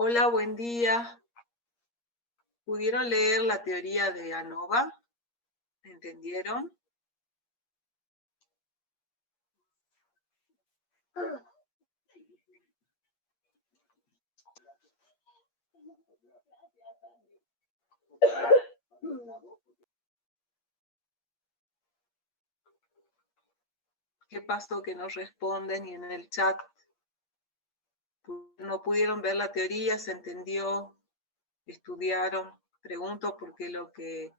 Hola, buen día. ¿Pudieron leer la teoría de ANOVA? ¿Entendieron? ¿Qué pasó que no responden y en el chat no pudieron ver la teoría? ¿Se entendió? ¿Estudiaron? Pregunto porque lo que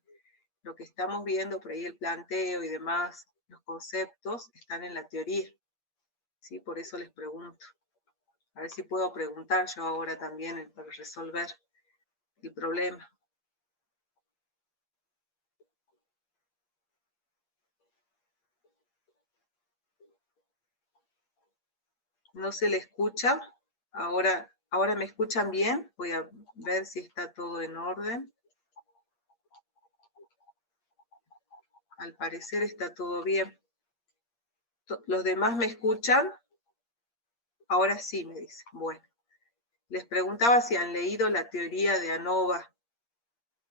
estamos viendo por ahí, el planteo y demás, los conceptos, están en la teoría. ¿Sí? Por eso les pregunto. A ver si puedo preguntar yo ahora también para resolver el problema. ¿No se le escucha? Ahora me escuchan bien. Voy a ver si está todo en orden. Al parecer está todo bien. ¿Los demás me escuchan? Ahora sí, me dicen. Bueno, les preguntaba si han leído la teoría de ANOVA,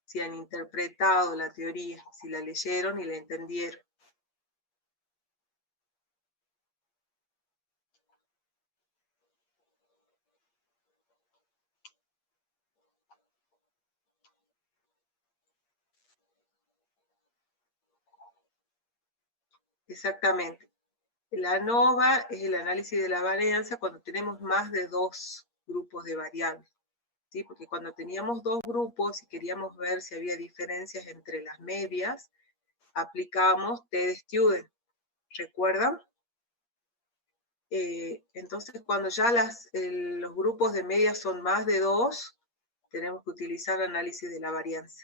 si han interpretado la teoría, si la leyeron y la entendieron. Exactamente. La ANOVA es el análisis de la varianza cuando tenemos más de dos grupos de variables. ¿Sí? Porque cuando teníamos dos grupos y queríamos ver si había diferencias entre las medias, aplicábamos T de Student. ¿Recuerdan? Entonces, cuando ya los grupos de medias son más de dos, tenemos que utilizar análisis de la varianza.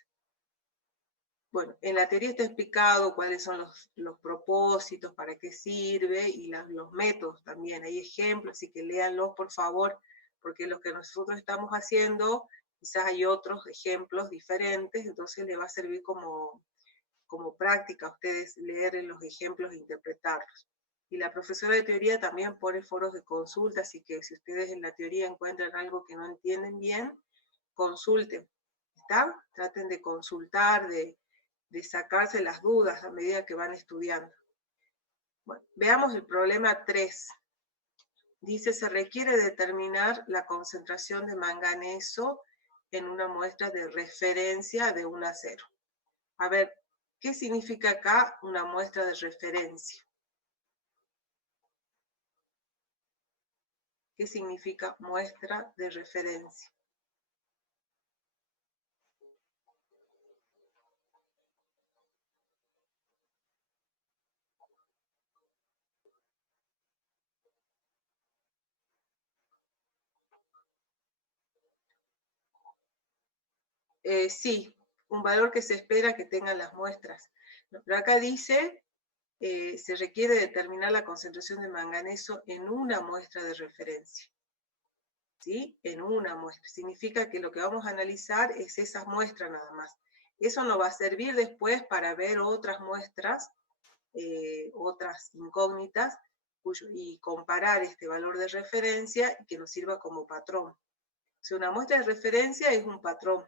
Bueno, en la teoría está explicado cuáles son los propósitos, para qué sirve, y los métodos también. Hay ejemplos, así que léanlos, por favor, porque lo que nosotros estamos haciendo, quizás hay otros ejemplos diferentes, entonces les va a servir como práctica a ustedes leer los ejemplos e interpretarlos. Y la profesora de teoría también pone foros de consulta, así que si ustedes en la teoría encuentran algo que no entienden bien, consulten, ¿está? Traten de consultar, de sacarse las dudas a medida que van estudiando. Bueno, veamos el problema 3. Dice, se requiere determinar la concentración de manganeso en una muestra de referencia de 1 a 0. A ver, ¿qué significa acá una muestra de referencia? ¿Qué significa muestra de referencia? Sí, un valor que se espera que tengan las muestras. Pero acá dice, se requiere determinar la concentración de manganeso en una muestra de referencia. ¿Sí? En una muestra. Significa que lo que vamos a analizar es esa muestra nada más. Eso nos va a servir después para ver otras muestras, otras incógnitas, y comparar este valor de referencia y que nos sirva como patrón. O sea, una muestra de referencia es un patrón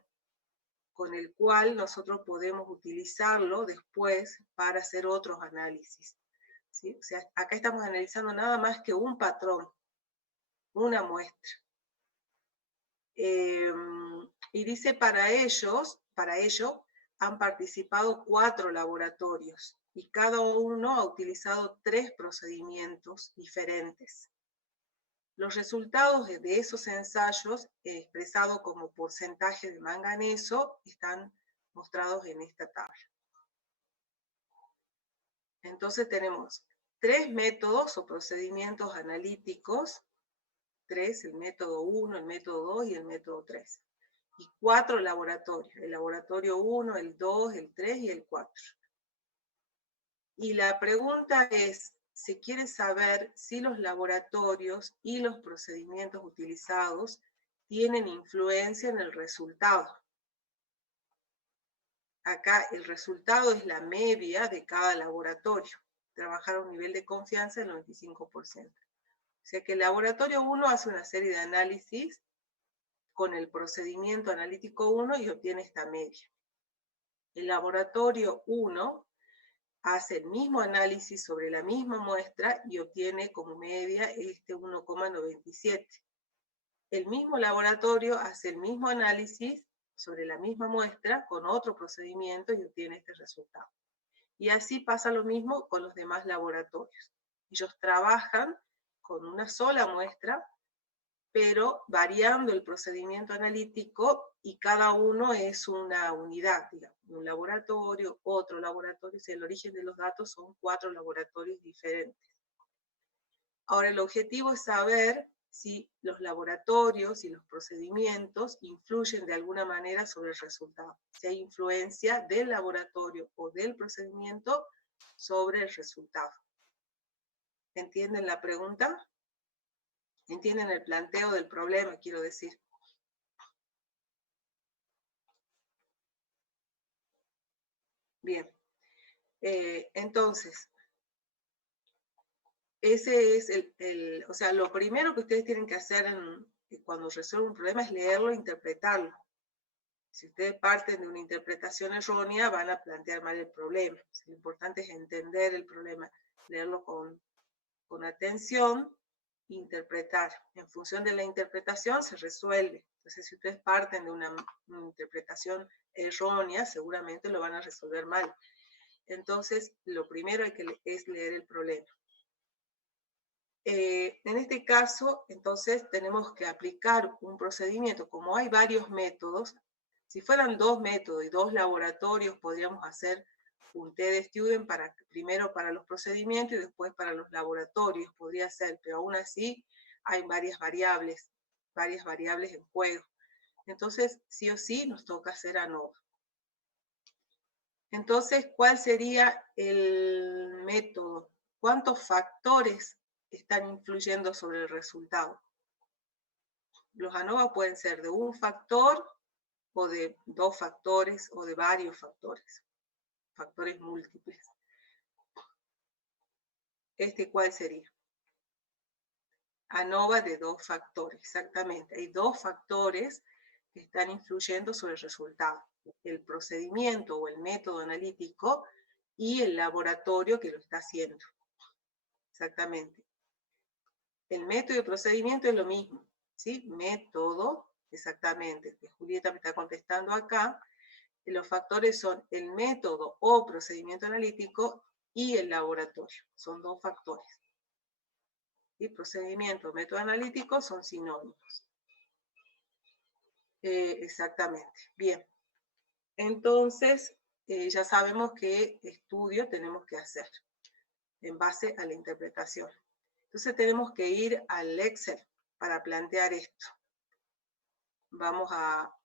con el cual nosotros podemos utilizarlo después para hacer otros análisis. ¿Sí? O sea, acá estamos analizando nada más que un patrón, una muestra. Y dice, para ello han participado 4 laboratorios y cada uno ha utilizado 3 procedimientos diferentes. Los resultados de esos ensayos, expresados como porcentaje de manganeso, están mostrados en esta tabla. Entonces tenemos 3 métodos o procedimientos analíticos, 3, el método 1, el método 2 y el método 3. Y 4 laboratorios, el laboratorio 1, el 2, el 3 y el 4. Y la pregunta es, se quiere saber si los laboratorios y los procedimientos utilizados tienen influencia en el resultado. Acá el resultado es la media de cada laboratorio. Trabajar a un nivel de confianza del 95%. O sea que el laboratorio 1 hace una serie de análisis con el procedimiento analítico 1 y obtiene esta media. El laboratorio 1 hace el mismo análisis sobre la misma muestra y obtiene como media este 1,97. El mismo laboratorio hace el mismo análisis sobre la misma muestra con otro procedimiento y obtiene este resultado. Y así pasa lo mismo con los demás laboratorios. Ellos trabajan con una sola muestra, pero variando el procedimiento analítico, y cada uno es una unidad, digamos, un laboratorio, otro laboratorio, si el origen de los datos son 4 laboratorios diferentes. Ahora, el objetivo es saber si los laboratorios y los procedimientos influyen de alguna manera sobre el resultado, si hay influencia del laboratorio o del procedimiento sobre el resultado. ¿Entienden la pregunta? ¿Entienden el planteo del problema, quiero decir? Bien, entonces, ese es o sea, lo primero que ustedes tienen que hacer cuando resuelven un problema es leerlo e interpretarlo. Si ustedes parten de una interpretación errónea, van a plantear mal el problema. O sea, lo importante es entender el problema, leerlo con atención, interpretar. En función de la interpretación se resuelve. Entonces, si ustedes parten de una interpretación errónea, seguramente lo van a resolver mal. Entonces, lo primero es leer el problema. En este caso, entonces, tenemos que aplicar un procedimiento. Como hay varios métodos, si fueran 2 métodos y 2 laboratorios, podríamos hacer un TDStudent primero para los procedimientos y después para los laboratorios, podría ser, pero aún así hay varias variables en juego. Entonces, sí o sí, nos toca hacer ANOVA. Entonces, ¿cuál sería el método? ¿Cuántos factores están influyendo sobre el resultado? Los ANOVA pueden ser de un factor, o de 2 factores, o de varios factores múltiples. ¿Cuál sería? ANOVA de 2 factores, exactamente. Hay 2 factores que están influyendo sobre el resultado. El procedimiento o el método analítico y el laboratorio que lo está haciendo. Exactamente. El método y el procedimiento es lo mismo, ¿sí? Método, exactamente. Julieta me está contestando acá. Los factores son el método o procedimiento analítico y el laboratorio. Son 2 factores. Y procedimiento, método analítico son sinónimos. Exactamente. Bien. Entonces, ya sabemos qué estudio tenemos que hacer en base a la interpretación. Entonces tenemos que ir al Excel para plantear esto.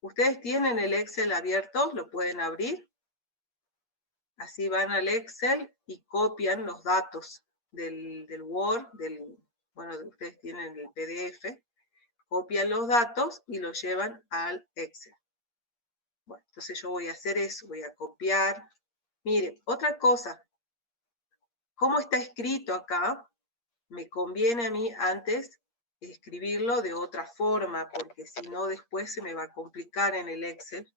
¿Ustedes tienen el Excel abierto? ¿Lo pueden abrir? Así van al Excel y copian los datos del Word, bueno, ustedes tienen el PDF, copian los datos y los llevan al Excel. Bueno, entonces yo voy a hacer eso, voy a copiar. Mire, otra cosa, ¿cómo está escrito acá? Me conviene a mí antes escribirlo de otra forma, porque si no después se me va a complicar en el Excel.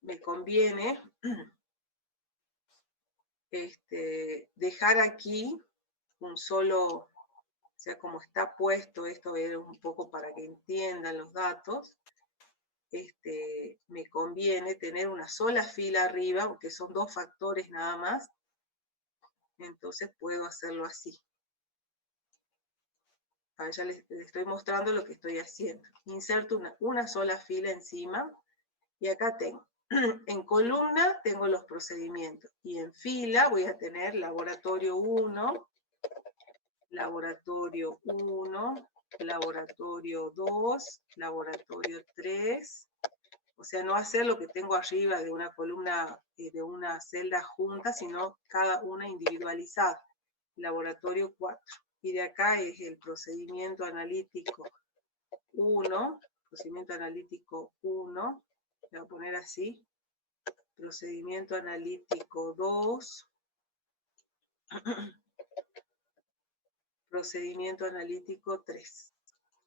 Me conviene dejar aquí un solo, o sea, como está puesto esto, es un poco para que entiendan los datos. Me conviene tener una sola fila arriba, porque son 2 factores nada más. Entonces puedo hacerlo así. Ya les estoy mostrando lo que estoy haciendo. Inserto una sola fila encima y acá tengo. En columna tengo los procedimientos y en fila voy a tener laboratorio 1, laboratorio 1, laboratorio 2, laboratorio 3. O sea, no hacer lo que tengo arriba de una columna, de una celda junta, sino cada una individualizada. Laboratorio 4. Y de acá es el procedimiento analítico 1, procedimiento analítico 1, voy a poner así, procedimiento analítico 2, procedimiento analítico 3.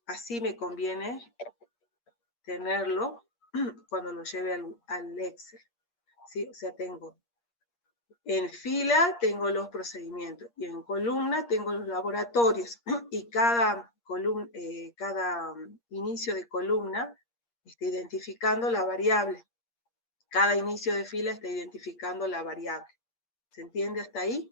así me conviene tenerlo cuando lo lleve al Excel, ¿sí? O sea, tengo en fila tengo los procedimientos y en columna tengo los laboratorios y cada inicio de columna está identificando la variable. Cada inicio de fila está identificando la variable. ¿Se entiende hasta ahí?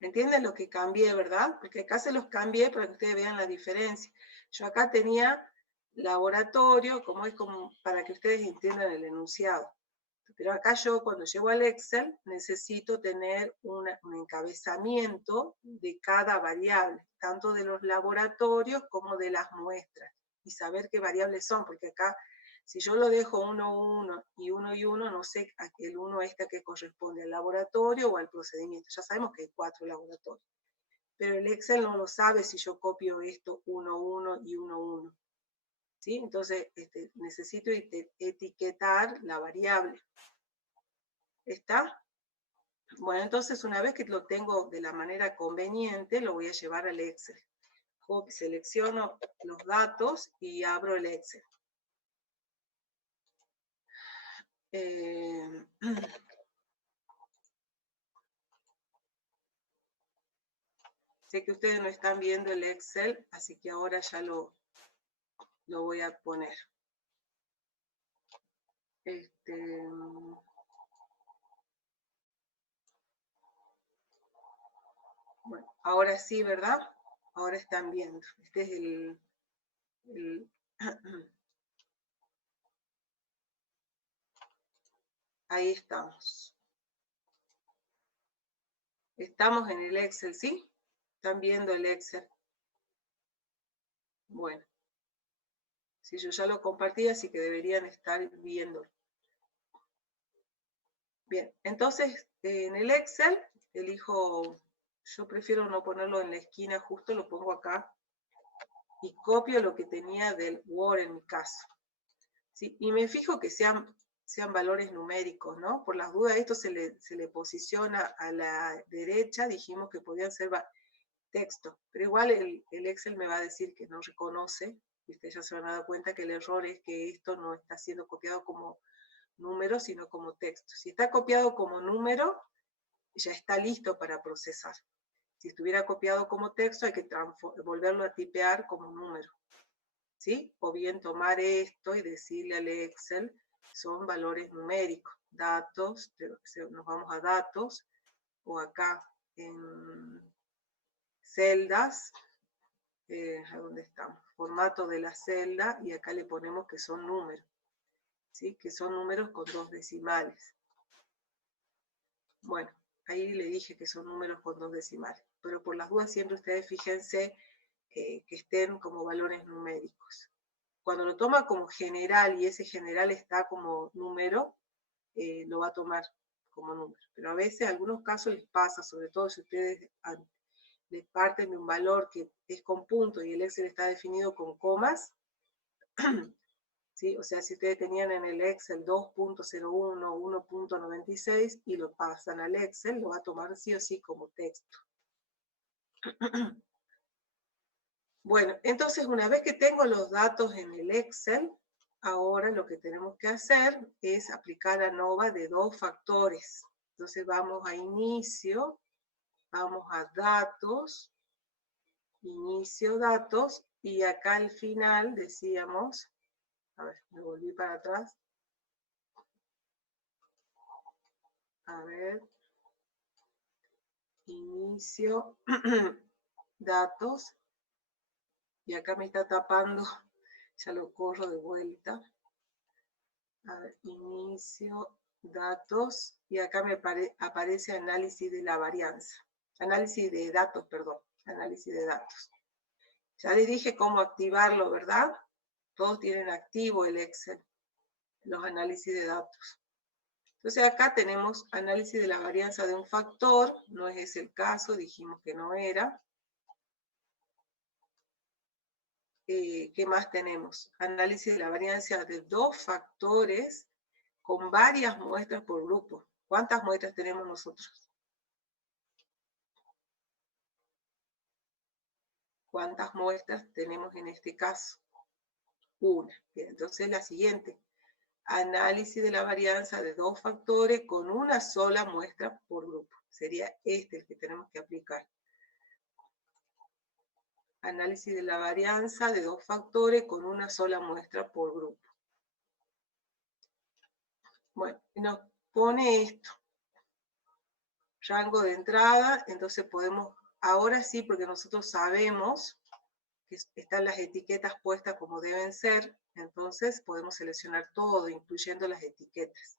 ¿Entienden lo que cambié, verdad? Porque acá se los cambié para que ustedes vean la diferencia. Yo acá tenía laboratorio, como es como para que ustedes entiendan el enunciado. Pero acá yo cuando llego al Excel necesito tener un encabezamiento de cada variable, tanto de los laboratorios como de las muestras, y saber qué variables son, porque acá si yo lo dejo 1, 1 y 1 y 1, no sé a el 1 este que corresponde al laboratorio o al procedimiento. Ya sabemos que hay 4 laboratorios. Pero el Excel no lo sabe si yo copio esto 1, 1 y 1, 1. ¿Sí? Entonces necesito etiquetar la variable. ¿Está? Bueno, entonces una vez que lo tengo de la manera conveniente, lo voy a llevar al Excel. Selecciono los datos y abro el Excel. Sé que ustedes no están viendo el Excel, así que ahora ya lo voy a poner. Bueno, ahora sí, ¿verdad? Ahora están viendo. Este es el ahí estamos. Estamos en el Excel, ¿sí? ¿Están viendo el Excel? Bueno. Si yo ya lo compartí, así que deberían estar viéndolo. Bien, entonces en el Excel elijo, yo prefiero no ponerlo en la esquina justo, lo pongo acá y copio lo que tenía del Word en mi caso. ¿Sí? Y me fijo que sean valores numéricos, ¿no? Por las dudas, esto se le posiciona a la derecha, dijimos que podían ser texto, pero igual el Excel me va a decir que no reconoce, y ustedes ya se van a dar cuenta que el error es que esto no está siendo copiado como número, sino como texto. Si está copiado como número, ya está listo para procesar. Si estuviera copiado como texto, hay que volverlo a tipear como número, ¿sí? O bien tomar esto y decirle al Excel, son valores numéricos, datos, nos vamos a datos, o acá en celdas, ¿a dónde estamos? Formato de la celda, y acá le ponemos que son números, ¿sí? Que son números con 2 decimales. Bueno, ahí le dije que son números con 2 decimales, pero por las dudas siempre ustedes fíjense que estén como valores numéricos. Cuando lo toma como general y ese general está como número, lo va a tomar como número. Pero a veces, en algunos casos les pasa, sobre todo si ustedes les parten de un valor que es con punto y el Excel está definido con comas, ¿sí? O sea, si ustedes tenían en el Excel 2.01, 1.96 y lo pasan al Excel, lo va a tomar sí o sí como texto. Bueno, entonces una vez que tengo los datos en el Excel, ahora lo que tenemos que hacer es aplicar ANOVA de 2 factores. Entonces vamos a inicio, vamos a datos, inicio datos, y acá al final decíamos, a ver, me volví para atrás. A ver, inicio, datos, y acá me está tapando, ya lo corro de vuelta. A ver, inicio, datos, y acá me aparece análisis de la varianza. Análisis de datos, perdón, análisis de datos. Ya les dije cómo activarlo, ¿verdad? Todos tienen activo el Excel, los análisis de datos. Entonces acá tenemos análisis de la varianza de un factor, no es ese el caso, dijimos que no era. ¿Qué más tenemos? Análisis de la varianza de 2 factores con varias muestras por grupo. ¿Cuántas muestras tenemos nosotros? ¿Cuántas muestras tenemos en este caso? Una. Bien, entonces la siguiente. Análisis de la varianza de 2 factores con una sola muestra por grupo. Sería este el que tenemos que aplicar. Análisis de la varianza de 2 factores con una sola muestra por grupo. Bueno, nos pone esto. Rango de entrada, entonces podemos, ahora sí, porque nosotros sabemos que están las etiquetas puestas como deben ser, entonces podemos seleccionar todo, incluyendo las etiquetas.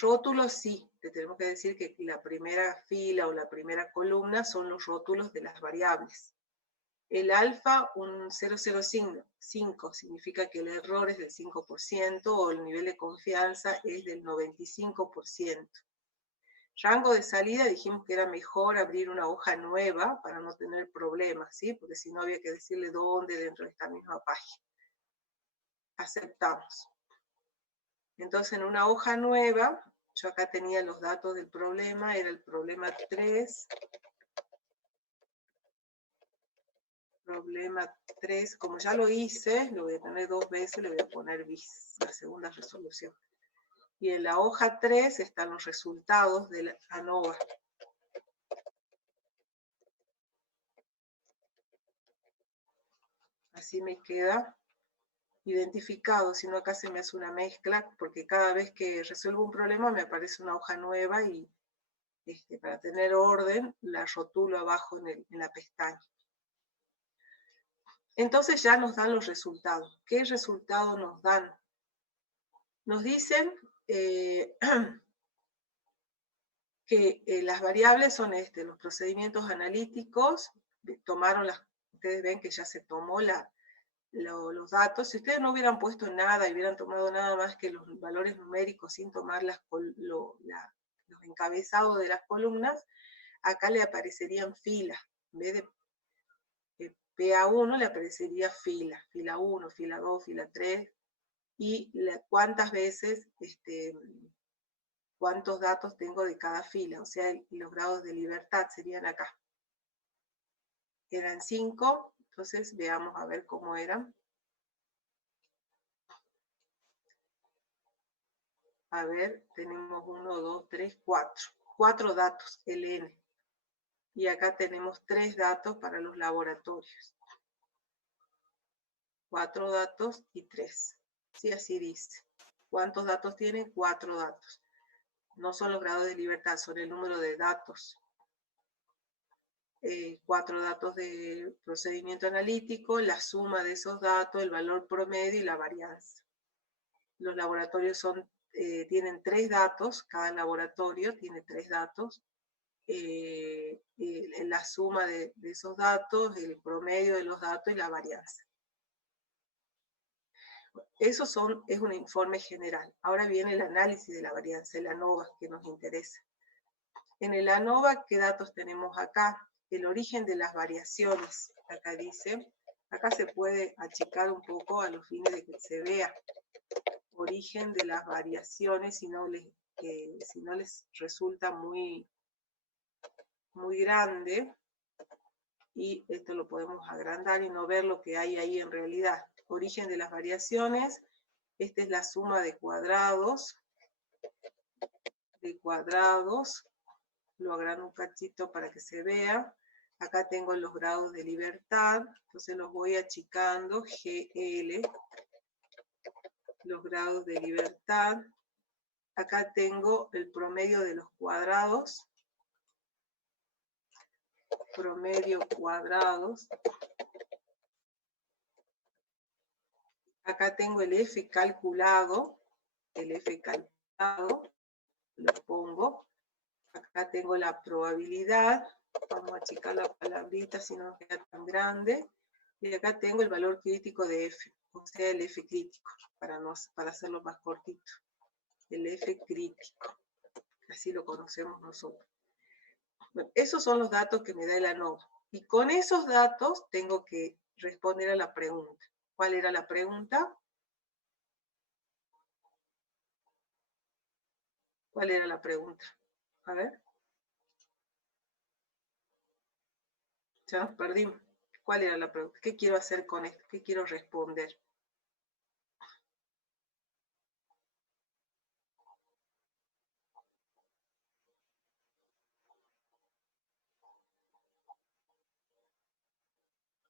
Rótulos sí, te tenemos que decir que la primera fila o la primera columna son los rótulos de las variables. El alfa, un 0,05, significa que el error es del 5% o el nivel de confianza es del 95%. Rango de salida, dijimos que era mejor abrir una hoja nueva para no tener problemas, ¿sí? Porque si no había que decirle dónde dentro de esta misma página. Aceptamos. Entonces en una hoja nueva, yo acá tenía los datos del problema, era el problema 3. Problema 3, como ya lo hice, lo voy a tener 2 veces, le voy a poner bis, la segunda resolución. Y en la hoja 3 están los resultados de la ANOVA. Así me queda identificado, si no acá se me hace una mezcla, porque cada vez que resuelvo un problema me aparece una hoja nueva y para tener orden la rotulo abajo en la pestaña. Entonces ya nos dan los resultados. ¿Qué resultados nos dan? Nos dicen que las variables son los procedimientos analíticos, ustedes ven que ya se tomó los datos. Si ustedes no hubieran puesto nada y hubieran tomado nada más que los valores numéricos sin tomar los encabezados de las columnas, acá le aparecerían filas. En vez de PA1 le aparecería fila 1, fila 2, fila 3, y cuántas veces, cuántos datos tengo de cada fila, o sea, los grados de libertad serían acá. Eran 5, entonces veamos a ver cómo eran. A ver, tenemos 1, 2, 3, 4. 4 datos, LN. Y acá tenemos 3 datos para los laboratorios. 4 datos y 3. Sí, así dice. ¿Cuántos datos tienen? 4 datos. No son los grados de libertad, son el número de datos. 4 datos de procedimiento analítico, la suma de esos datos, el valor promedio y la varianza. Los laboratorios tienen 3 datos, cada laboratorio tiene 3 datos. La suma de esos datos, el promedio de los datos y la varianza. Eso es un informe general. Ahora viene el análisis de la varianza, el ANOVA, que nos interesa. En el ANOVA, ¿qué datos tenemos acá? El origen de las variaciones, acá dice. Acá se puede achicar un poco a los fines de que se vea. Origen de las variaciones, si no les resulta muy grande. Y esto lo podemos agrandar y no ver lo que hay ahí en realidad. Origen de las variaciones. Esta es la suma de cuadrados. Lo agrando un cachito para que se vea. Acá tengo los grados de libertad, entonces los voy achicando, GL, los grados de libertad. Acá tengo el promedio de los cuadrados, promedio cuadrados. Acá tengo el F calculado, lo pongo. Acá tengo la probabilidad, vamos a achicar la palabrita si no queda tan grande. Y acá tengo el valor crítico de F, o sea, el F crítico, para hacerlo más cortito. El F crítico, así lo conocemos nosotros. Bueno, esos son los datos que me da el ANOVA. Y con esos datos tengo que responder a la pregunta. ¿Cuál era la pregunta? ¿Cuál era la pregunta? A ver. Ya nos perdimos. ¿Cuál era la pregunta? ¿Qué quiero hacer con esto? ¿Qué quiero responder?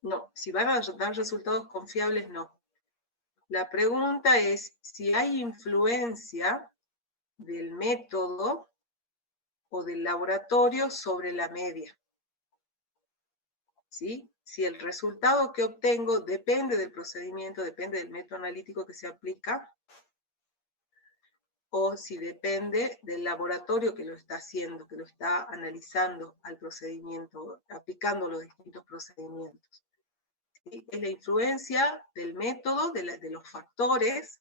No, si van a dar resultados confiables, no. La pregunta es si hay influencia del método o del laboratorio sobre la media. ¿Sí? Si el resultado que obtengo depende del procedimiento, depende del método analítico que se aplica, o si depende del laboratorio que lo está haciendo, que lo está analizando al procedimiento, aplicando los distintos procedimientos. ¿Sí? Es la influencia del método, de los factores,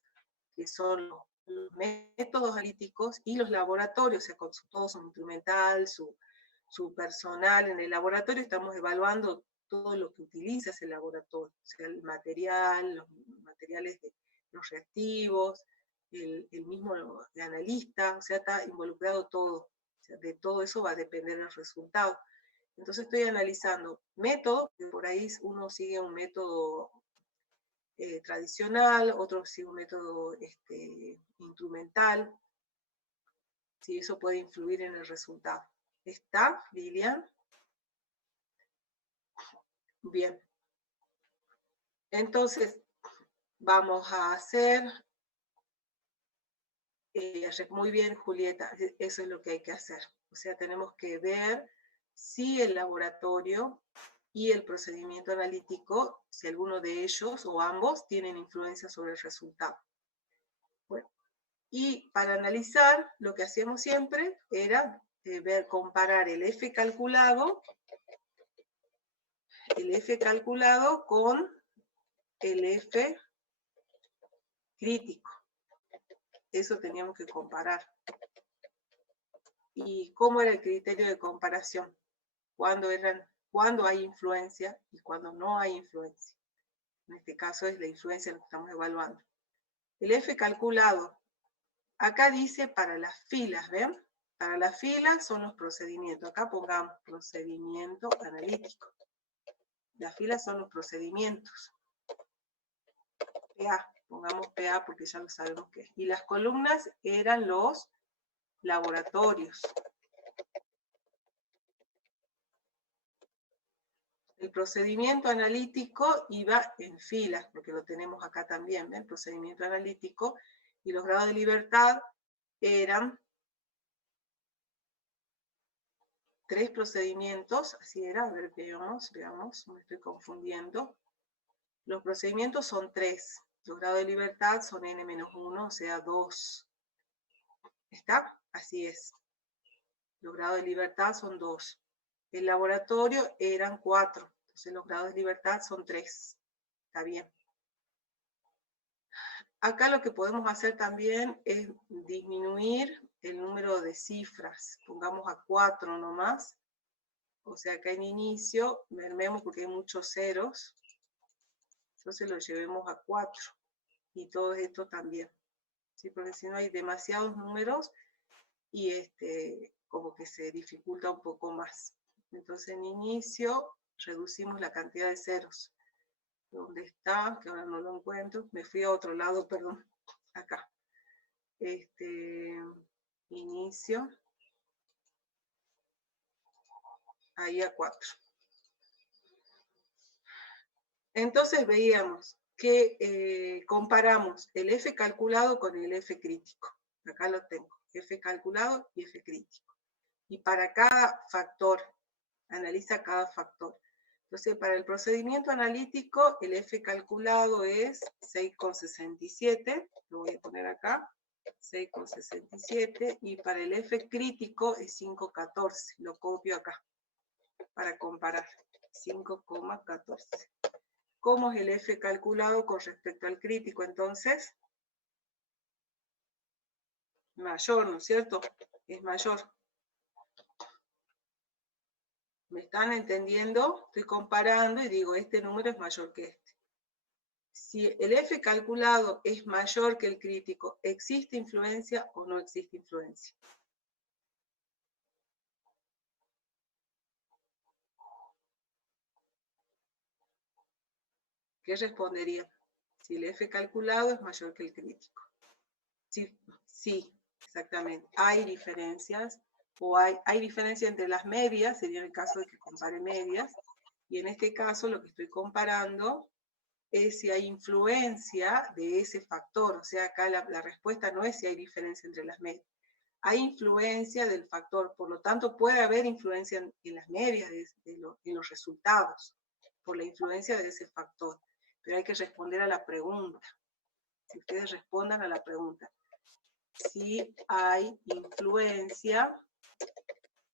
que son los métodos analíticos, y los laboratorios, o sea, con todo su instrumental, su personal. En el laboratorio estamos evaluando todo lo que utiliza ese laboratorio, o sea, el material, los materiales de los reactivos, el mismo analista, o sea, está involucrado todo. O sea, de todo eso va a depender el resultado. Entonces estoy analizando métodos, que por ahí uno sigue un método tradicional, otro sigue un método instrumental. Sí, eso puede influir en el resultado. ¿Está, Lilian? Bien. Entonces, vamos a hacer, muy bien, Julieta, eso es lo que hay que hacer. O sea, tenemos que ver si el laboratorio y el procedimiento analítico, si alguno de ellos o ambos tienen influencia sobre el resultado. Bueno, y para analizar, lo que hacíamos siempre era comparar el F calculado con el F crítico. Eso teníamos que comparar. ¿Y cómo era el criterio de comparación? ¿Cuándo hay influencia y cuándo no hay influencia? En este caso es la influencia lo que estamos evaluando. El F calculado, acá dice para las filas, ¿ven? Para las filas son los procedimientos. Acá pongamos procedimiento analítico. Las filas son los procedimientos. PA, pongamos PA porque ya lo sabemos qué es. Y las columnas eran los laboratorios. El procedimiento analítico iba en filas, porque lo tenemos acá también, ¿ven? El procedimiento analítico, y los grados de libertad eran 3 procedimientos, así era, a ver, veamos, me estoy confundiendo. Los procedimientos son 3, los grados de libertad son n-1, o sea, 2. ¿Está? Así es. Los grados de libertad son 2. El laboratorio eran 4, entonces los grados de libertad son 3. Está bien. Acá lo que podemos hacer también es disminuir el número de cifras. Pongamos a 4 nomás. O sea, acá en inicio, mermemos porque hay muchos ceros. Entonces lo llevemos a 4. Y todo esto también. ¿Sí? Porque si no hay demasiados números y como que se dificulta un poco más. Entonces en inicio reducimos la cantidad de ceros. ¿Dónde está? Que ahora no lo encuentro. Me fui a otro lado, perdón. Acá. Inicio. Ahí a 4. Entonces veíamos que comparamos el F calculado con el F crítico. Acá lo tengo. F calculado y F crítico. Y para cada factor, analiza cada factor. Entonces, para el procedimiento analítico, el F calculado es 6,67, lo voy a poner acá, 6,67, y para el F crítico es 5,14, lo copio acá, para comparar, 5,14. ¿Cómo es el F calculado con respecto al crítico? Entonces, mayor, ¿no es cierto? Es mayor. ¿Me están entendiendo? Estoy comparando y digo, este número es mayor que este. Si el F calculado es mayor que el crítico, ¿existe influencia o no existe influencia? ¿Qué respondería? Si el F calculado es mayor que el crítico. Sí, exactamente. Hay diferencias, o hay diferencia entre las medias, sería el caso de que compare medias, y en este caso lo que estoy comparando es si hay influencia de ese factor. O sea, acá la respuesta no es si hay diferencia entre las medias. Hay influencia del factor, por lo tanto puede haber influencia en las medias, en los resultados, por la influencia de ese factor. Pero hay que responder a la pregunta. Si ustedes respondan a la pregunta, si hay influencia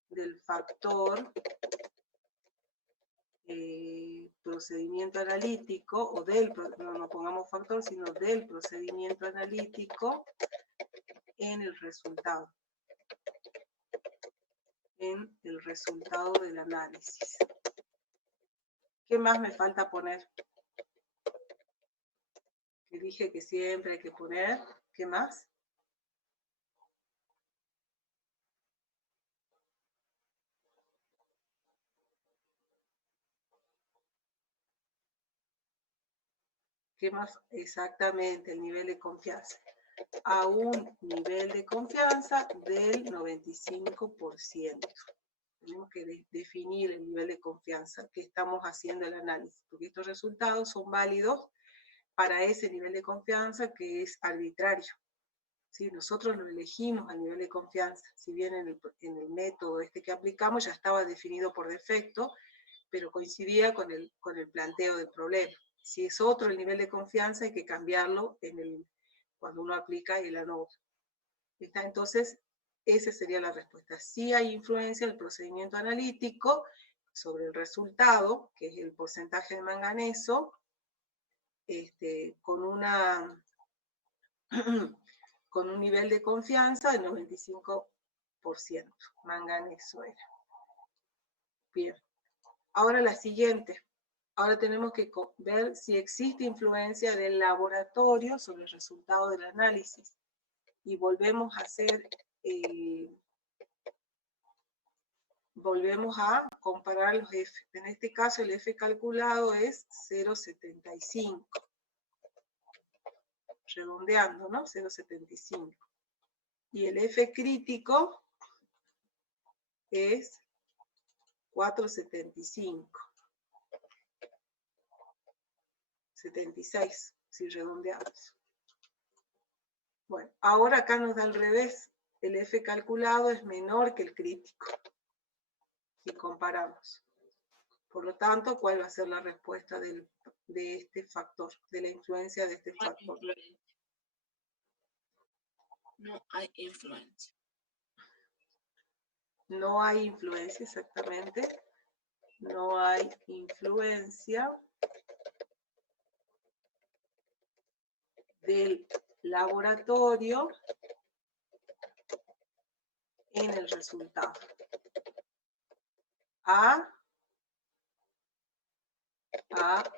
del factor procedimiento analítico, o no pongamos factor, sino del procedimiento analítico en el resultado. En el resultado del análisis. ¿Qué más me falta poner? Que dije que siempre hay que poner. ¿Qué más? ¿Qué más? Exactamente, el nivel de confianza. A un nivel de confianza del 95%. Tenemos que definir el nivel de confianza que estamos haciendo el análisis, porque estos resultados son válidos para ese nivel de confianza que es arbitrario. ¿Sí? Nosotros lo elegimos al nivel de confianza, si bien en el método que aplicamos ya estaba definido por defecto, pero coincidía con el planteo del problema. Si es otro el nivel de confianza, hay que cambiarlo cuando uno aplica el ANOVA. Entonces, esa sería la respuesta. Sí hay influencia del procedimiento analítico sobre el resultado, que es el porcentaje de manganeso, con un nivel de confianza del 95%. Manganeso era. Bien. Ahora la siguiente. Ahora tenemos que ver si existe influencia del laboratorio sobre el resultado del análisis. Y volvemos a hacer, volvemos a comparar los F. En este caso el F calculado es 0,75. Redondeando, ¿no? 0,75. Y el F crítico es 4,75. 76, si redondeamos. Bueno, ahora acá nos da al revés. El F calculado es menor que el crítico. Si comparamos. Por lo tanto, ¿cuál va a ser la respuesta de este factor, de la influencia de este factor? No hay influencia. No hay influencia, exactamente. No hay influencia del laboratorio en el resultado. A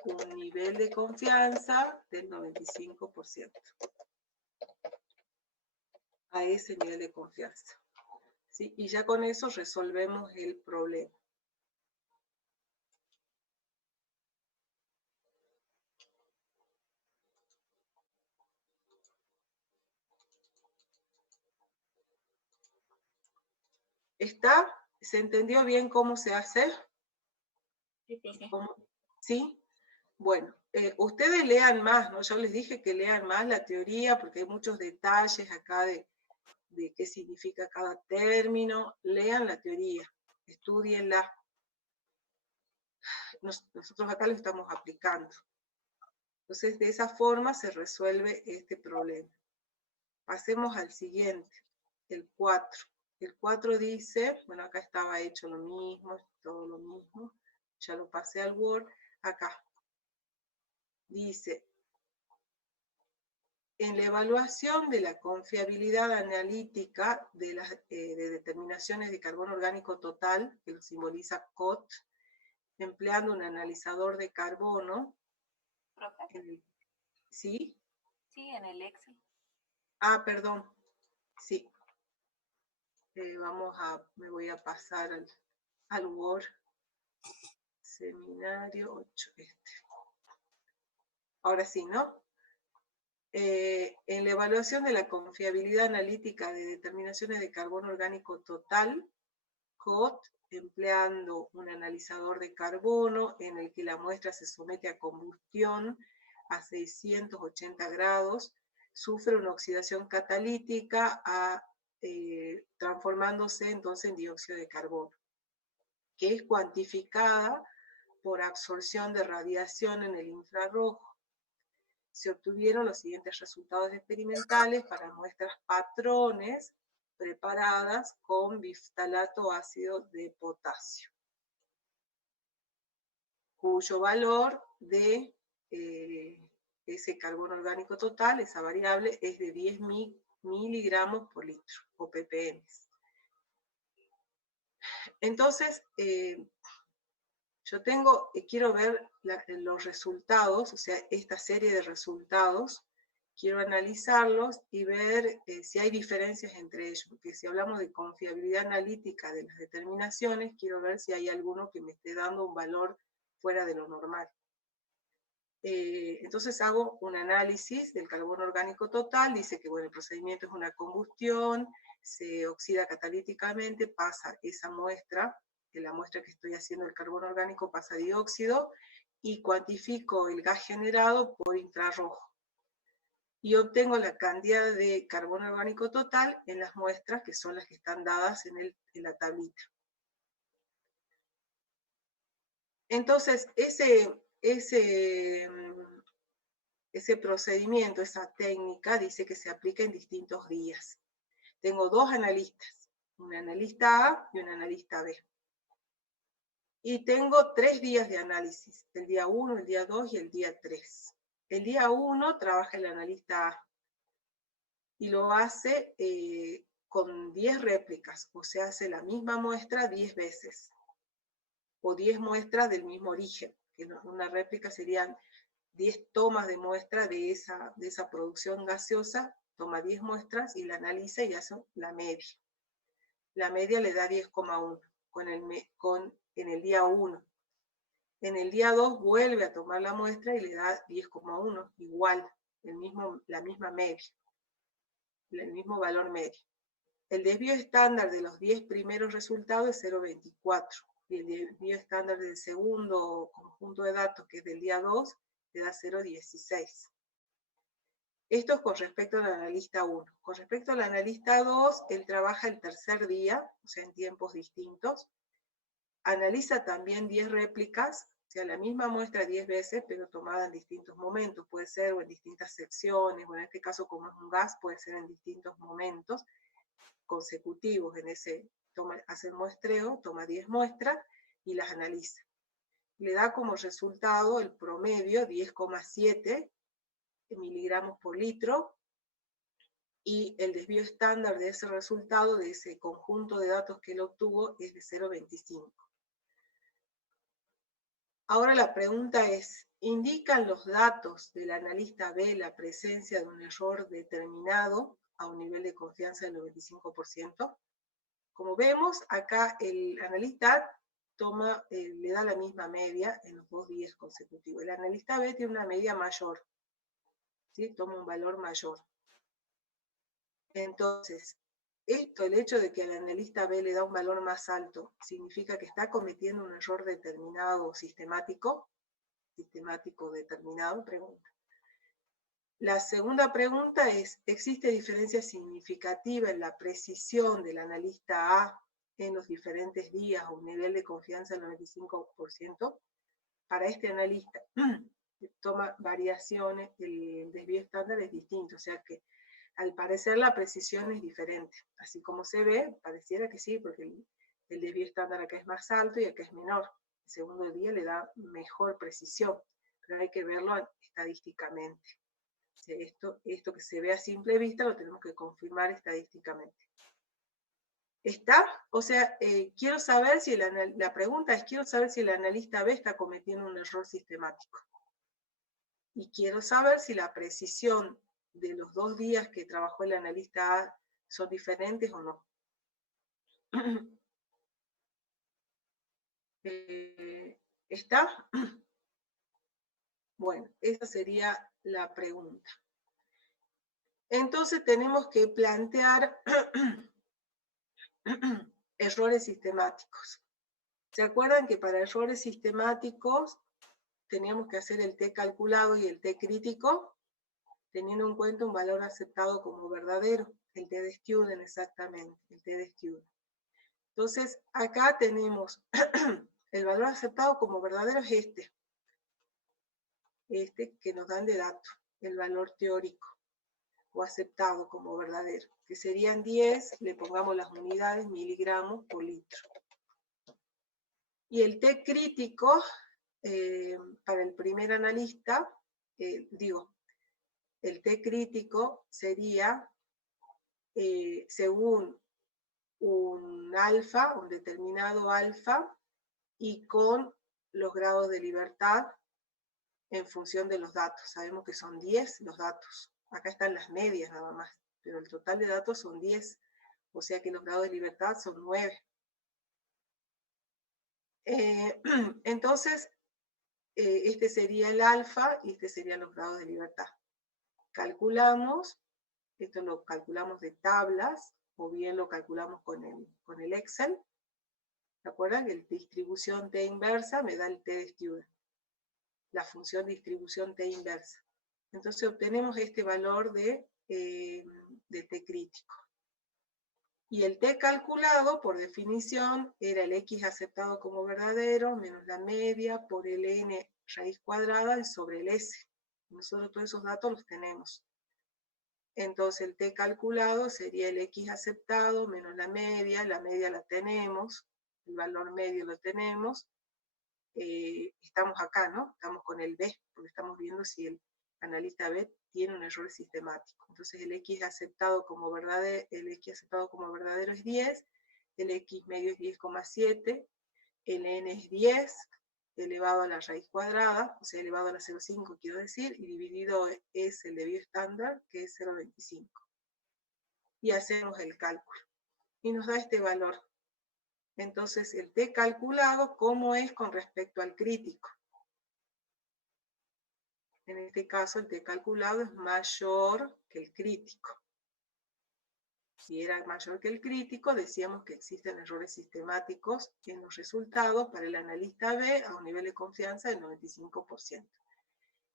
un nivel de confianza del 95%. A ese nivel de confianza. ¿Sí? Y ya con eso resolvemos el problema. ¿Está? ¿Se entendió bien cómo se hace? ¿Sí? Bueno, ustedes lean más, ¿no? Yo les dije que lean más la teoría porque hay muchos detalles acá de qué significa cada término. Lean la teoría, estudienla. Nosotros acá lo estamos aplicando. Entonces, de esa forma se resuelve este problema. Pasemos al siguiente, el 4. El 4 dice, bueno, acá estaba hecho lo mismo, todo lo mismo. Ya lo pasé al Word. Acá dice, en la evaluación de la confiabilidad analítica de las determinaciones de carbono orgánico total, que lo simboliza COT, empleando un analizador de carbono. ¿Sí? Sí, en el Excel. Ah, perdón. Sí. Me voy a pasar al Word. Seminario 8, Ahora sí, ¿no? En la evaluación de la confiabilidad analítica de determinaciones de carbono orgánico total, COT, empleando un analizador de carbono en el que la muestra se somete a combustión a 680 grados, sufre una oxidación catalítica transformándose entonces en dióxido de carbono, que es cuantificada por absorción de radiación en el infrarrojo. Se obtuvieron los siguientes resultados experimentales para muestras patrones preparadas con biftalato ácido de potasio, cuyo valor de ese carbono orgánico total, esa variable, es de 10 miligramos por litro, o ppm. Entonces, yo quiero ver los resultados, o sea, esta serie de resultados, quiero analizarlos y ver si hay diferencias entre ellos, porque si hablamos de confiabilidad analítica de las determinaciones, quiero ver si hay alguno que me esté dando un valor fuera de lo normal. Entonces hago un análisis del carbono orgánico total, dice que bueno, el procedimiento es una combustión, se oxida catalíticamente, pasa esa muestra, que la muestra que estoy haciendo el carbono orgánico pasa a dióxido, y cuantifico el gas generado por infrarrojo. Y obtengo la cantidad de carbono orgánico total en las muestras, que son las que están dadas en la tablita. Entonces, ese procedimiento, esa técnica, dice que se aplica en distintos días. Tengo dos analistas, un analista A y un analista B. Y tengo 3 días de análisis, el día 1, el día 2 y el día 3. El día 1 trabaja el analista A y lo hace con 10 réplicas, o sea, hace la misma muestra 10 veces, o 10 muestras del mismo origen, que una réplica serían 10 tomas de muestra de esa producción gaseosa, toma 10 muestras y la analiza y hace la media. La media le da 10,1 en el día 1. En el día 2 vuelve a tomar la muestra y le da 10,1, igual, la misma media, el mismo valor medio. El desvío estándar de los 10 primeros resultados es 0,24 y el desvío estándar del segundo conjunto de datos, que es del día 2, le da 0,16. Esto es con respecto al analista 1. Con respecto al analista 2, él trabaja el tercer día, o sea, en tiempos distintos. Analiza también 10 réplicas, o sea, la misma muestra 10 veces, pero tomada en distintos momentos. Puede ser o en distintas secciones, o en este caso, como es un gas, puede ser en distintos momentos consecutivos. Hace el muestreo, toma 10 muestras y las analiza. Le da como resultado el promedio 10,7 miligramos por litro, y el desvío estándar de ese resultado, de ese conjunto de datos que él obtuvo, es de 0,25. Ahora la pregunta es, ¿indican los datos del analista B la presencia de un error determinado a un nivel de confianza del 95%? Como vemos, acá el analista le da la misma media en los 2 días consecutivos. El analista B tiene una media mayor, ¿sí? Toma un valor mayor. Entonces, el hecho de que al analista B le da un valor más alto, ¿significa que está cometiendo un error determinado sistemático? Sistemático determinado, pregunta. La segunda pregunta es, ¿existe diferencia significativa en la precisión del analista A en los diferentes días o un nivel de confianza del 95%? Para este analista toma variaciones, el desvío estándar es distinto, o sea que al parecer la precisión es diferente. Así como se ve, pareciera que sí, porque el desvío estándar acá es más alto y acá es menor. El segundo día le da mejor precisión, pero hay que verlo estadísticamente. O sea, esto que se ve a simple vista lo tenemos que confirmar estadísticamente. ¿Está? O sea, quiero saber si la pregunta es, quiero saber si el analista B está cometiendo un error sistemático. Y quiero saber si la precisión de los 2 días que trabajó el analista A son diferentes o no. ¿Está? Bueno, esa sería la pregunta. Entonces tenemos que plantear errores sistemáticos. ¿Se acuerdan que para errores sistemáticos teníamos que hacer el t calculado y el t crítico, teniendo en cuenta un valor aceptado como verdadero, el t de student exactamente, el t de student. Entonces, acá tenemos el valor aceptado como verdadero es este que nos dan de dato, el valor teórico o aceptado como verdadero, que serían 10, le pongamos las unidades, miligramos por litro. Y el t crítico, para el primer analista, el t crítico sería según un alfa, un determinado alfa, y con los grados de libertad en función de los datos. Sabemos que son 10 los datos. Acá están las medias nada más, pero el total de datos son 10. O sea que los grados de libertad son 9. Entonces, este sería el alfa y este serían los grados de libertad. Calculamos, esto lo calculamos de tablas, o bien lo calculamos con el Excel. ¿Se acuerdan? Que la distribución t inversa me da el t de student. La función distribución t inversa. Entonces obtenemos este valor de t crítico. Y el t calculado, por definición, era el x aceptado como verdadero menos la media por el n raíz cuadrada sobre el s. Nosotros todos esos datos los tenemos. Entonces el t calculado sería el x aceptado menos la media la tenemos, el valor medio lo tenemos, estamos acá, ¿no? Estamos con el B, porque estamos viendo si el analista B tiene un error sistemático. Entonces el x aceptado como verdadero, es 10, el x medio es 10,7, el n es 10 elevado a la raíz cuadrada, o sea, elevado a la 0,5 quiero decir, y dividido es el desvío estándar, que es 0,25. Y hacemos el cálculo. Y nos da este valor. Entonces, el t calculado, ¿cómo es con respecto al crítico? En este caso, el t calculado es mayor que el crítico. Si era mayor que el crítico, decíamos que existen errores sistemáticos en los resultados para el analista B a un nivel de confianza del 95%.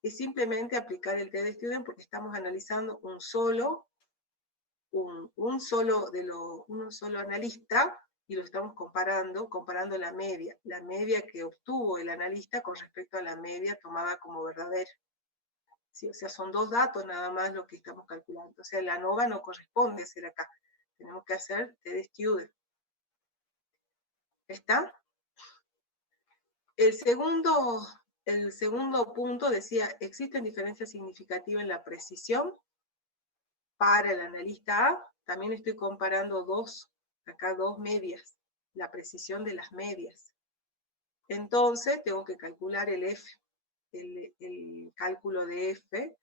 Es simplemente aplicar el t de student porque estamos analizando un solo analista y lo estamos comparando la media que obtuvo el analista con respecto a la media tomada como verdadera. ¿Sí? O sea, son dos datos nada más lo que estamos calculando. O sea, la ANOVA no corresponde a ser acá. Tenemos que hacer t de student. ¿Está? El segundo punto decía, ¿existen diferencias significativas en la precisión para el analista A? También estoy comparando dos medias, la precisión de las medias. Entonces, tengo que calcular el F, el cálculo de F.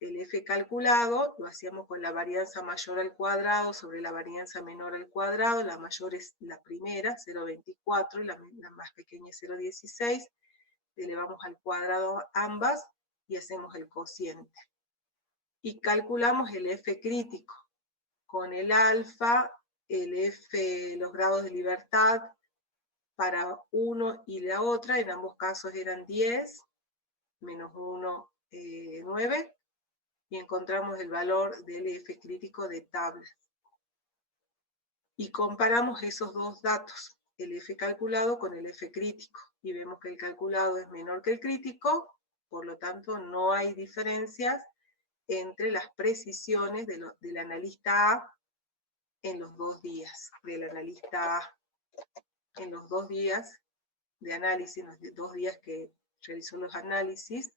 El F calculado lo hacíamos con la varianza mayor al cuadrado sobre la varianza menor al cuadrado. La mayor es la primera, 0,24, y la más pequeña es 0,16. Elevamos al cuadrado ambas y hacemos el cociente. Y calculamos el F crítico con el alfa, el F, los grados de libertad para uno y la otra. En ambos casos eran 10, menos 1, 9. Y encontramos el valor del F crítico de tabla. Y comparamos esos dos datos, el F calculado con el F crítico, y vemos que el calculado es menor que el crítico, por lo tanto no hay diferencias entre las precisiones del analista A en los 2 días, del analista A en los 2 días de análisis, en los 2 días que realizó los análisis,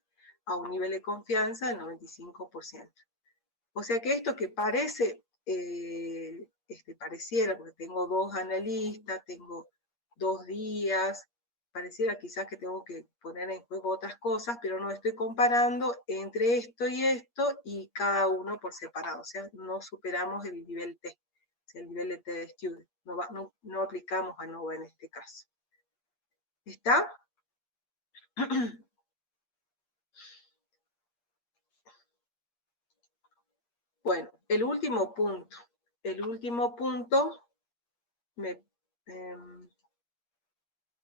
a un nivel de confianza del 95%. O sea que esto que parece, pareciera, porque tengo 2 analistas, tengo 2 días, pareciera quizás que tengo que poner en juego otras cosas, pero no estoy comparando entre esto y cada uno por separado. O sea, no superamos el nivel T, o sea, el nivel de T de student. No aplicamos ANOVA en este caso. ¿Está? Bueno, el último punto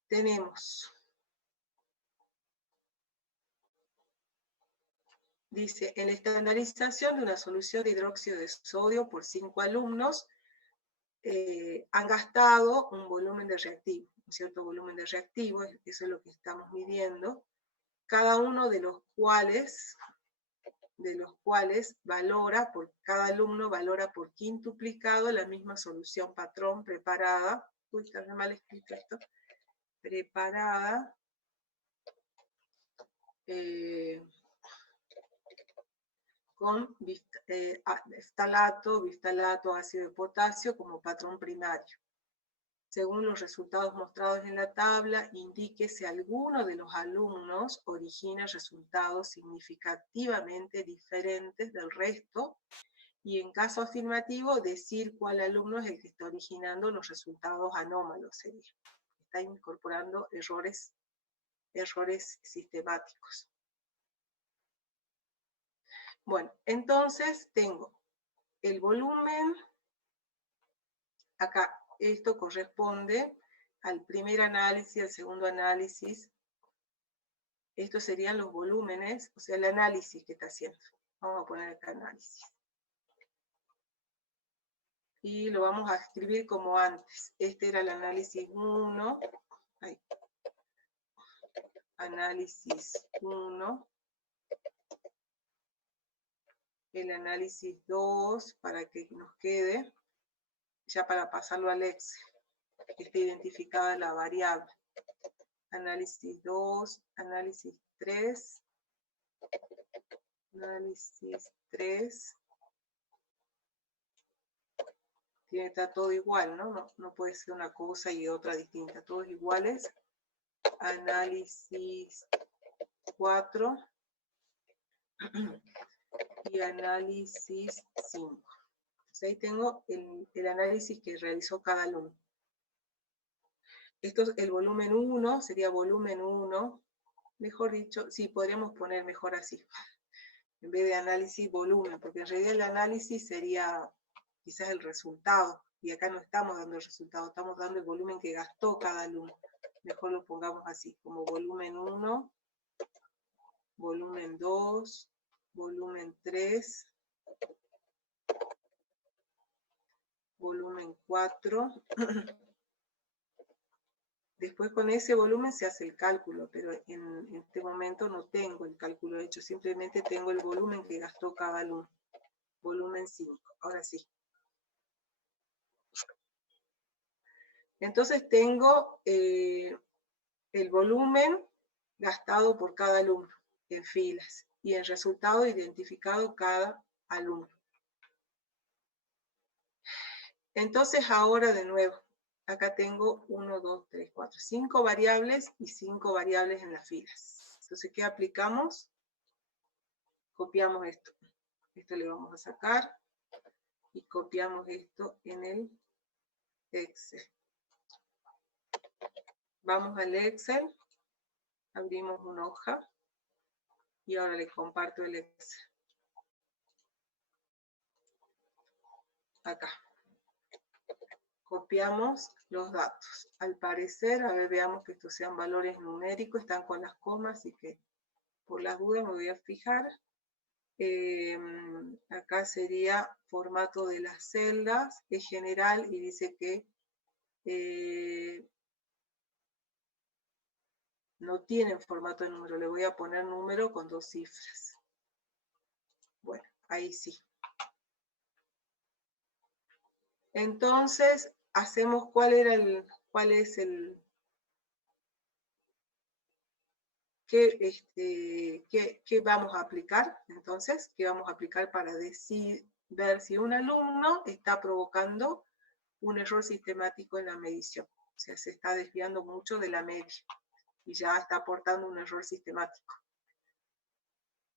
tenemos, dice, en la estandarización de una solución de hidróxido de sodio por 5 alumnos, han gastado un volumen de reactivo, un cierto volumen de reactivo, eso es lo que estamos midiendo, cada uno de los cuales valora, por cada alumno valora por quintuplicado la misma solución patrón preparada, uy, está mal escrito esto, preparada, con ftalato, biftalato, ácido de potasio como patrón primario. Según los resultados mostrados en la tabla, indique si alguno de los alumnos origina resultados significativamente diferentes del resto y en caso afirmativo, decir cuál alumno es el que está originando los resultados anómalos. Sería. Está incorporando errores sistemáticos. Bueno, entonces tengo el volumen, acá esto corresponde al primer análisis, al segundo análisis. Estos serían los volúmenes, o sea, el análisis que está haciendo. Vamos a poner acá análisis. Y lo vamos a escribir como antes. Este era el análisis 1. Ahí. Análisis 1. El análisis 2, para que nos quede, ya para pasarlo al Excel, que esté identificada la variable. Análisis 2, análisis 3, análisis 3. Tiene que estar todo igual, ¿no? No puede ser una cosa y otra distinta, todos iguales. Análisis 4 y análisis 5. Entonces ahí tengo el análisis que realizó cada alumno. Esto es el volumen 1, sería volumen 1, mejor dicho, sí, podríamos poner mejor así, en vez de análisis volumen, porque en realidad el análisis sería quizás el resultado, y acá no estamos dando el resultado, estamos dando el volumen que gastó cada alumno. Mejor lo pongamos así, como volumen 1, volumen 2, volumen 3, volumen 4. Después con ese volumen se hace el cálculo, pero en este momento no tengo el cálculo hecho, simplemente tengo el volumen que gastó cada alumno. Volumen 5, ahora sí. Entonces tengo el volumen gastado por cada alumno en filas y el resultado identificado cada alumno. Entonces ahora de nuevo, acá tengo 1, 2, 3, 4, 5 variables y 5 variables en las filas. Entonces, ¿qué aplicamos? Copiamos esto. Esto le vamos a sacar y copiamos esto en el Excel. Vamos al Excel, abrimos una hoja y ahora les comparto el Excel. Acá. Copiamos los datos. Al parecer, a ver, veamos que estos sean valores numéricos, están con las comas, así que por las dudas me voy a fijar. Acá sería formato de las celdas, es general y dice que no tienen formato de número. Le voy a poner número con 2 cifras. Bueno, ahí sí. Entonces, hacemos ¿qué vamos a aplicar? Entonces, ¿qué vamos a aplicar para ver si un alumno está provocando un error sistemático en la medición? O sea, se está desviando mucho de la media y ya está aportando un error sistemático.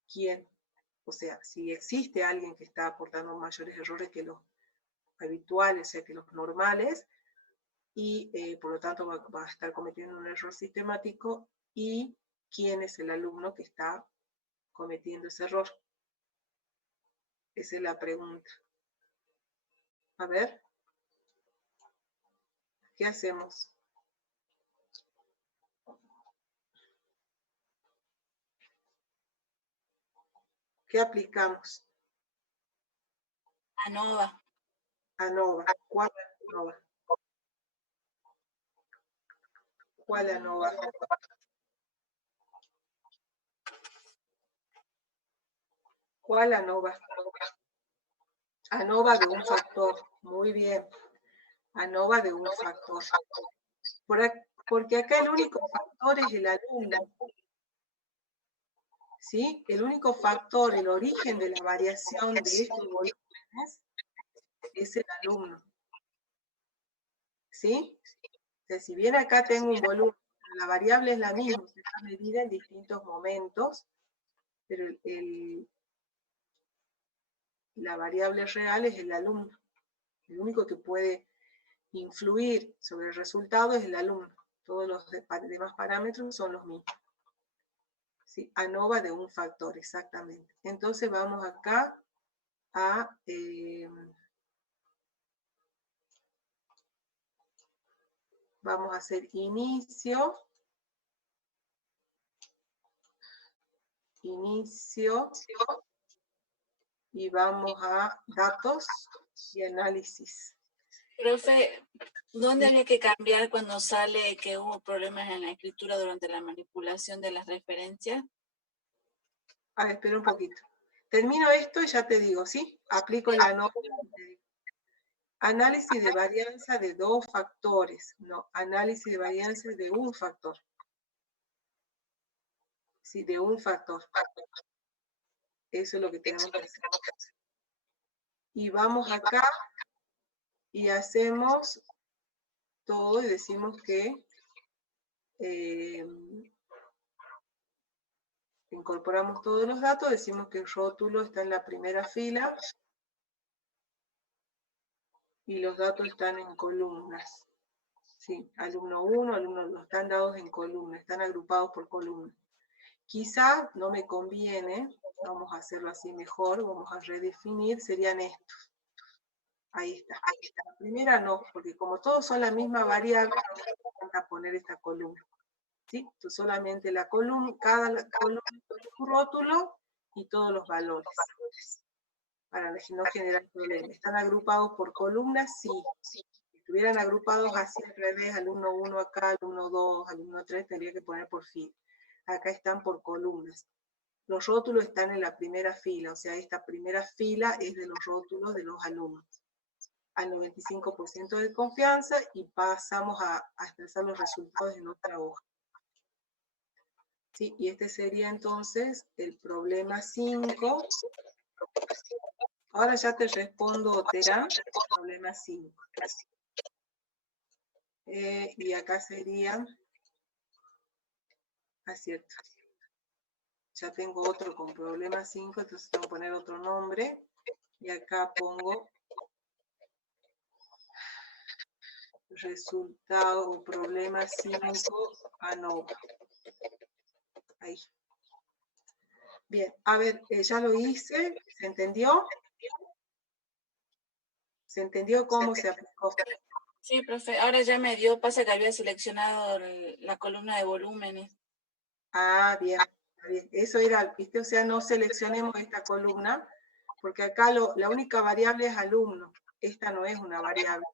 ¿Quién? O sea, si existe alguien que está aportando mayores errores que los habituales, o sea, que los normales, y por lo tanto va a estar cometiendo un error sistemático, y quién es el alumno que está cometiendo ese error. Esa es la pregunta. A ver, ¿qué hacemos? ¿Qué aplicamos? ANOVA. ANOVA. ¿Cuál ANOVA? ¿Cuál ANOVA? ¿Cuál ANOVA? ANOVA de un factor. Muy bien. ANOVA de un factor. Porque acá el único factor es el alumno. ¿Sí? El único factor, el origen de la variación de estos volúmenes es el alumno. ¿Sí? O sea, si bien acá tengo un volumen, la variable es la misma, se está medida en distintos momentos, pero la variable real es el alumno. El único que puede influir sobre el resultado es el alumno. Todos los demás parámetros son los mismos. ¿Sí? ANOVA de un factor, exactamente. Entonces vamos acá a... vamos a hacer inicio, y vamos a datos y análisis. Profe, ¿dónde había que cambiar cuando sale que hubo problemas en la escritura durante la manipulación de las referencias? A ver, espera un poquito. Termino esto y ya te digo, ¿sí? Aplico la norma. Análisis de varianza de dos factores, no, análisis de varianza de un factor. Sí, de un factor. Eso es lo que tenemos que hacer. Y vamos acá y hacemos todo y decimos que incorporamos todos los datos, decimos que el rótulo está en la primera fila y los datos están en columnas. Sí, alumno 1, alumno 2, están dados en columnas, están agrupados por columnas. Quizá no me conviene, vamos a hacerlo así mejor, vamos a redefinir, serían estos. Ahí está. La primera no, porque como todos son la misma variable, vamos a poner esta columna. ¿Sí? Entonces solamente la columna, cada columna con su rótulo y todos los valores. Para no generar problemas. ¿Están agrupados por columnas? Sí. Si estuvieran agrupados así al revés, alumno 1 acá, alumno 2, alumno 3, tendría que poner por fila. Acá están por columnas. Los rótulos están en la primera fila, o sea, esta primera fila es de los rótulos de los alumnos. Al 95% de confianza y pasamos a expresar los resultados en otra hoja. ¿Sí? Y este sería entonces el problema 5. Ahora ya te respondo, Terán, problema 5. Y acá sería, cierto, ya tengo otro con problema 5, entonces tengo que poner otro nombre. Y acá pongo resultado o problema 5 ANOVA. Ahí. Bien, a ver, ya lo hice, ¿se entendió? ¿Se entendió cómo se aplicó? Sí, profe, ahora ya me dio, pasa que había seleccionado la columna de volúmenes. Ah, bien, bien. Eso era, ¿viste? O sea, no seleccionemos esta columna, porque acá la única variable es alumno. Esta no es una variable.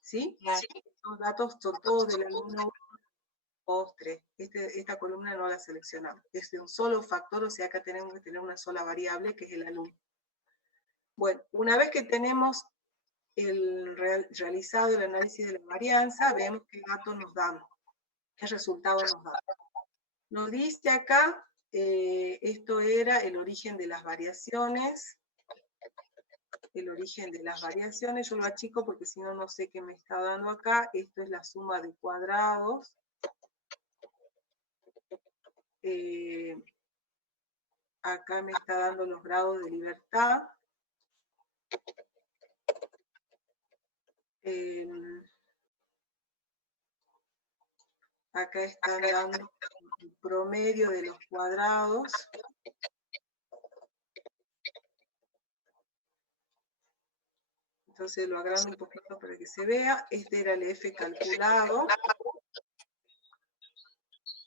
¿Sí? Claro. Los datos son todos del alumno 2, 3. Esta columna no la seleccionamos. Es de un solo factor, o sea, acá tenemos que tener una sola variable, que es el alumno. Bueno, una vez que tenemos realizado el análisis de la varianza, vemos qué datos nos dan, qué resultado nos da. Nos dice acá, esto era el origen de las variaciones. El origen de las variaciones, yo lo achico porque si no, no sé qué me está dando acá. Esto es la suma de cuadrados. Acá me está dando los grados de libertad. Acá están dando el promedio de los cuadrados. Entonces lo agrando un poquito para que se vea. Este era el F calculado.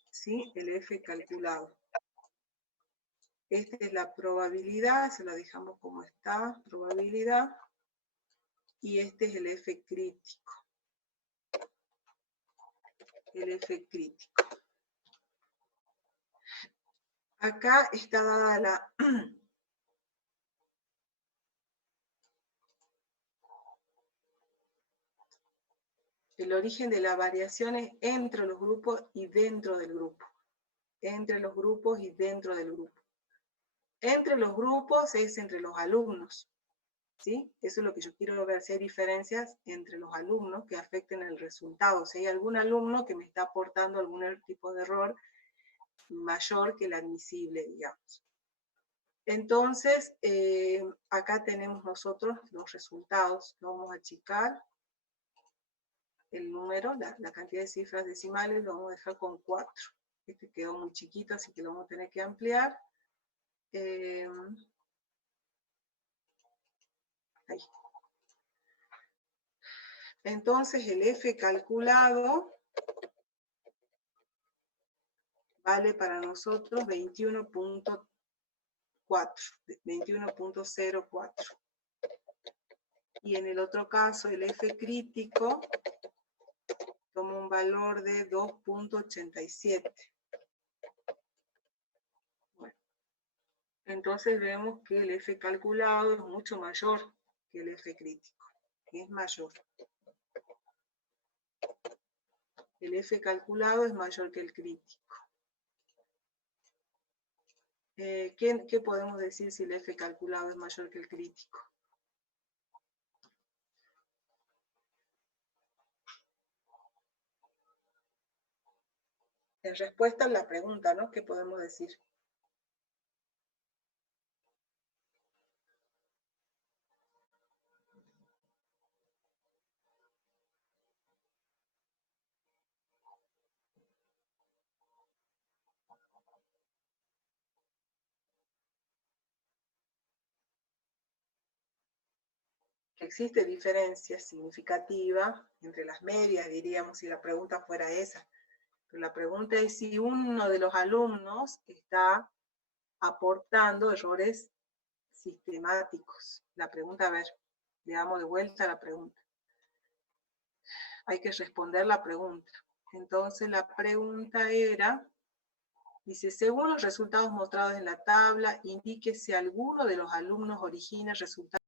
¿Sí? El F calculado. Esta es la probabilidad, se la dejamos como está, probabilidad. Y este es el F crítico. El F crítico. Acá está dada la... el origen de las variaciones entre los grupos y dentro del grupo. Entre los grupos y dentro del grupo. Entre los grupos es entre los alumnos. ¿Sí? Eso es lo que yo quiero ver, si hay diferencias entre los alumnos que afecten el resultado. Si hay algún alumno que me está aportando algún tipo de error mayor que el admisible, digamos. Entonces, acá tenemos nosotros los resultados. Lo vamos a achicar. El número, la cantidad de cifras decimales, lo vamos a dejar con 4. Este quedó muy chiquito, así que lo vamos a tener que ampliar. Ahí. Entonces, el F calculado vale para nosotros 21.4, 21.04. Y en el otro caso, el F crítico toma un valor de 2.87. Bueno, entonces vemos que el F calculado es mucho mayor que el F crítico. Es mayor. El F calculado es mayor que el crítico. ¿Qué podemos decir si el F calculado es mayor que el crítico? En respuesta a la pregunta, ¿no? ¿Qué podemos decir? Que existe diferencia significativa entre las medias, diríamos, si la pregunta fuera esa. Pero la pregunta es si uno de los alumnos está aportando errores sistemáticos. La pregunta, a ver, le damos de vuelta a la pregunta. Hay que responder la pregunta. Entonces la pregunta era, dice, según los resultados mostrados en la tabla, indique si alguno de los alumnos origina resultados